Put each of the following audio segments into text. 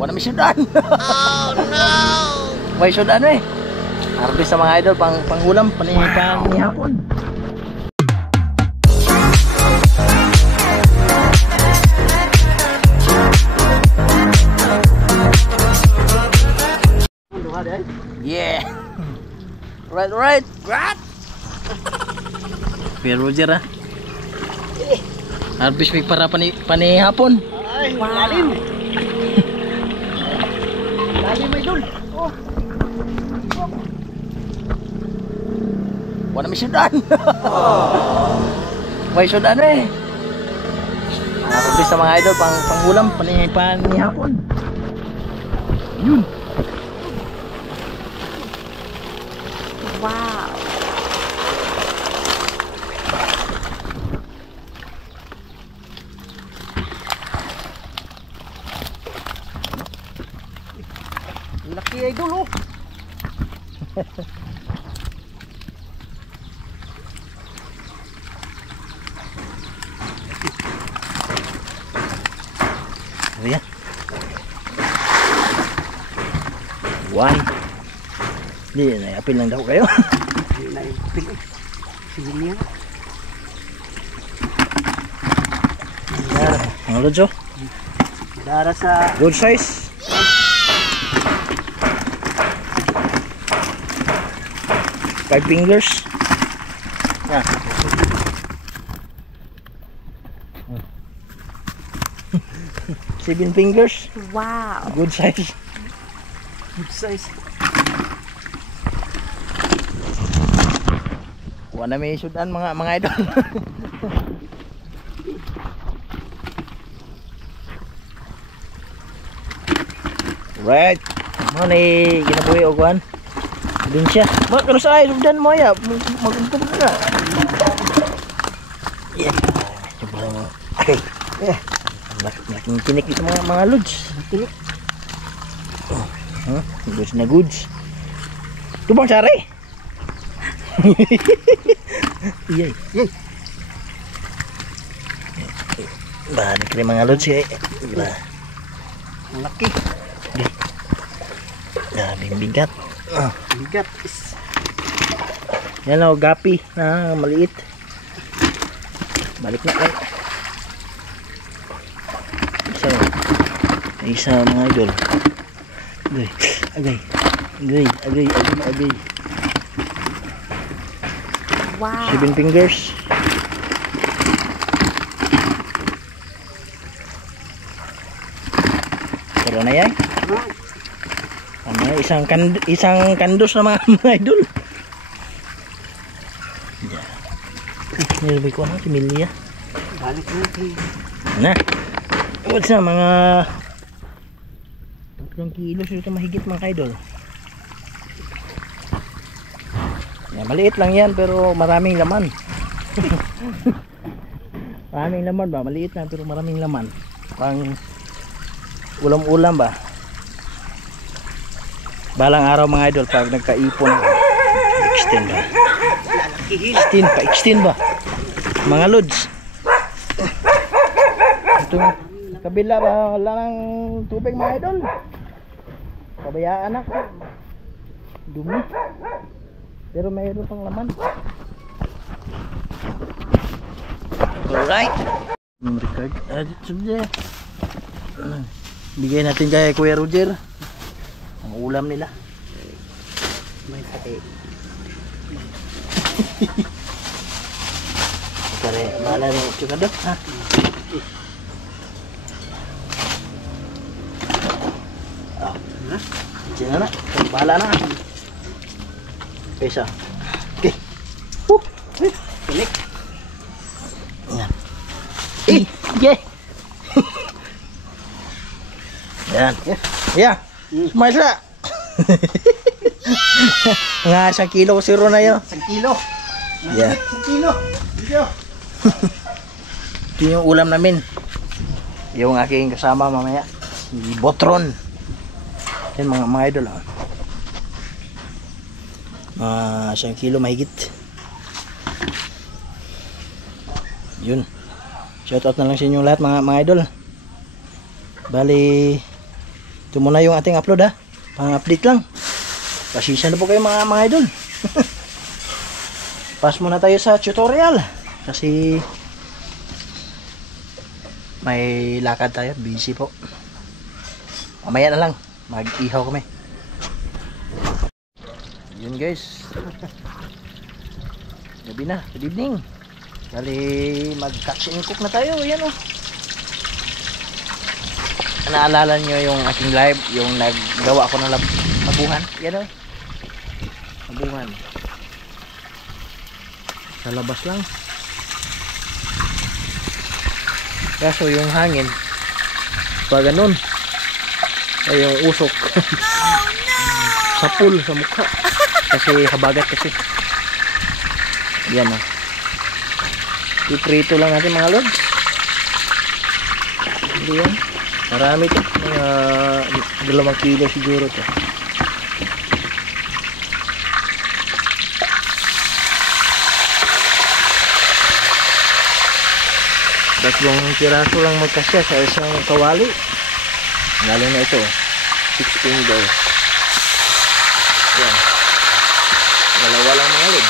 Wala may sudan. Oh no. May sudan eh. Harvest sa mga idol panghulam panihapon. Yeah. Right. Pero Roger ah. Harvest week para panihapon. Ay, lalim. Lalim idol. Oh. Wala may sudan. May sudan eh. Harvest sa mga idol panghulam panihapon. Yun. Wow. Laki idol oh. Ayan. Why? Hindi, naiapil lang daw kayo. Naiapil eh. Sige niya. Yan, mga lods oh. Dara sa Good size. Five fingers. Yan. 7 fingers. Wow. Good size. good size. Wala may sudan mga idol. Right. Mo ni ginabuhi og kuan. Din siya. Mak kano sa ay sudan mo ya. Magungkop ka. Yeah. Coba mo. Okay. Yeah. Malaking tinik ito mga lods. Tinik. Oh. Huh? Goods na goods. Tubang sari. Iyay. Bah, ni kira mga lods eh. Bah. Laki. Daming bigat. Bigat. Yan o, gapi na maliit. Balik na kayo. Isa mga idol. Agay. Wow. 7 fingers. Pero na yan. Ano, isang kandos na mga idol. Nilabay ko na, similya. Balik natin. Na. What's na, mga 3 kilos ito mahigit mga idol. Yan, maliit lang yan pero maraming laman. Maraming laman ba? Maliit lang pero maraming laman. Pang ulam-ulam ba? Balang araw mga idol pag nagkaipon extend ba? Extend ba? Mga lods. Ito kabila ba wala ng tubig mga idol? Pabayaan na. Dumi. Pero mayroon pang laman. Alright. Record. Bigay natin kay Kuya Roger ang ulam nila. May pati. Kare, bahala rin ito ka doon, ha? Ah, diyan na. Bahala na. Pesa. Okay. Tinik. Yan. Yeah. Yan. Yeah. Masa. Nga 1 kilo zero na yun. 1 kilo. Yeah. 1 kilo. Video. Ito yung ulam namin. Yung aking kasama mamaya. Si Botron. Yan mga idol. 1 kilo mahigit. Yun. Shout out na lang sa inyo lahat mga idol. Bali Ito muna yung ating upload ha. Pang-update lang. Pasensya na po kayo mga idol. Pass muna tayo sa tutorial. Kasi may lakad tayo. Busy po. Mamaya na lang. Mag-ihaw kami. Yun guys. Gabi na. Good evening. Bali mag-catch and cook na tayo. Ayan oh. Naalala nyo yung aking live, yung naggawa ko ng labuhan. Yan o. Labuhan. Sa labas lang. Kaso yung hangin, pag ganun, ay yung usok. Sapul sa mukha. Kasi habagat kasi. Yan o. Iprito lang natin mga lods. Hindi yan. Marami to. 2 kilo siguro to. Tatlong piraso lang magkasya sa isang kawali. Lalo na ito. 6 finger. Yan. Dalawa lang mga lid.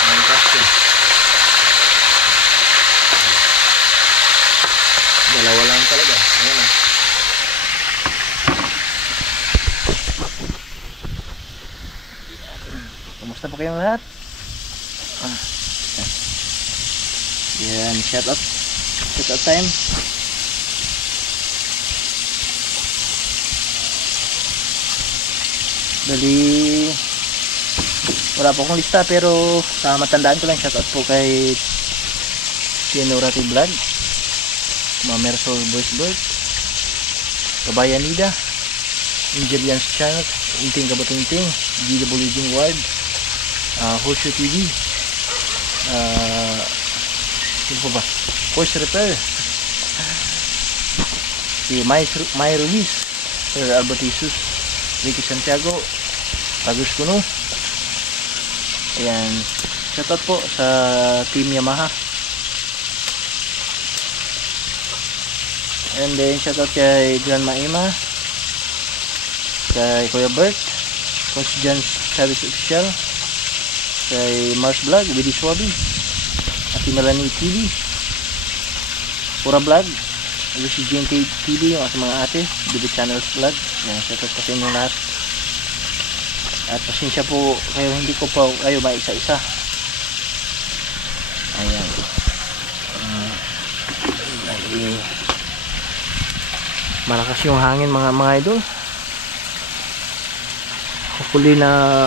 Ang kasya. Dalawa lang talaga. Ayan o. Kumusta po kayong lahat? Yan, shout out time. Dali wala po akong lista pero sa matandaan ko lang, shout out po kay Tienurati Vlog, Mamersol Voice Bird, Kabayan Nida, Angelian's Channel, Inting Kabatinting, DWG Ward, Horseshoe TV, sino po ba? Voice Repair, si May Ruiz, Sir Albert Jesus, Ricky Santiago, Tagus Kuno. Ayan, shoutout po sa Team Yamaha. And then shoutout kay Grandma Ima, kay Kuya Bert, Coach John's Service Official, kay Mars Vlog, Willie Swabi, Ate Melanie TV, Pura Vlog, si GNK TV, yung mga ate, Bibi Channels Vlog. Yan, shoutout po sa inyong lahat. At pasensya po kayo, hindi ko pa kayo maisa-isa. Ayan. Malakas yung hangin mga idol. Hopefully na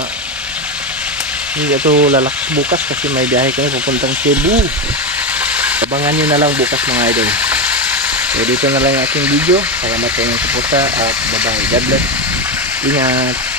hindi ito lalakas bukas kasi may biyahe kami pupuntang Cebu. Abangan nyo na lang bukas mga idol. So dito na lang yung aking video. Salamat sa inyong suporta at bye bye. God bless. Ingat.